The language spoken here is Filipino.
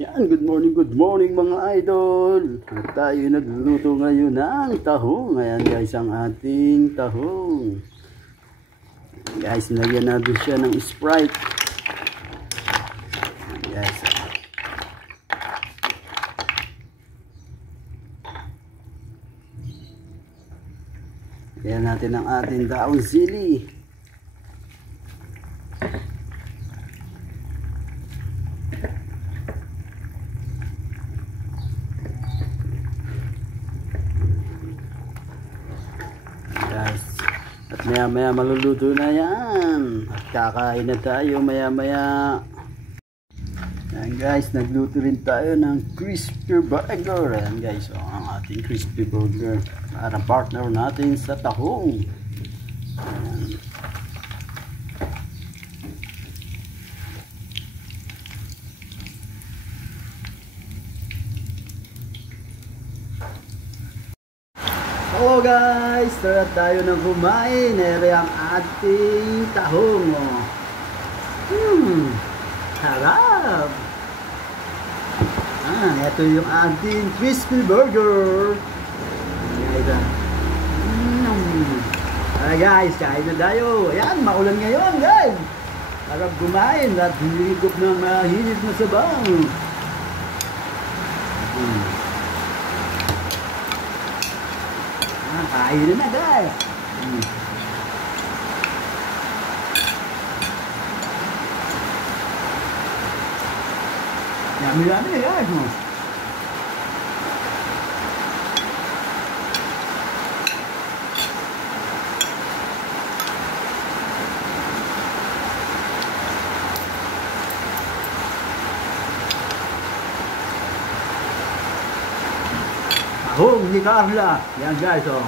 Yan, good morning mga idol. At tayo nagluluto ngayon ng tahong. Ayan guys, ang ating tahong. Guys, nilagyan natin siya ng Sprite. Ayan guys. Ayan natin ang ating daon sili. Guys, at maya maya maluluto na yan at kakain na tayo maya maya. Yan guys, nagluto rin tayo ng crispy burger. Yan guys, ang ating crispy burger para partner natin sa tahong. Yan. Hello guys, tara tayo na kumain. Ere ang ating tahong. Harap. Ito yung ating crispy burger. Tara guys, kain na tayo. Ayan, maulan ngayon guys. Harap kumain at hinigop ng mahinit na sabaw. Kain na guys. Yummy guys. Tahong ni Carla. Yan guys, oh.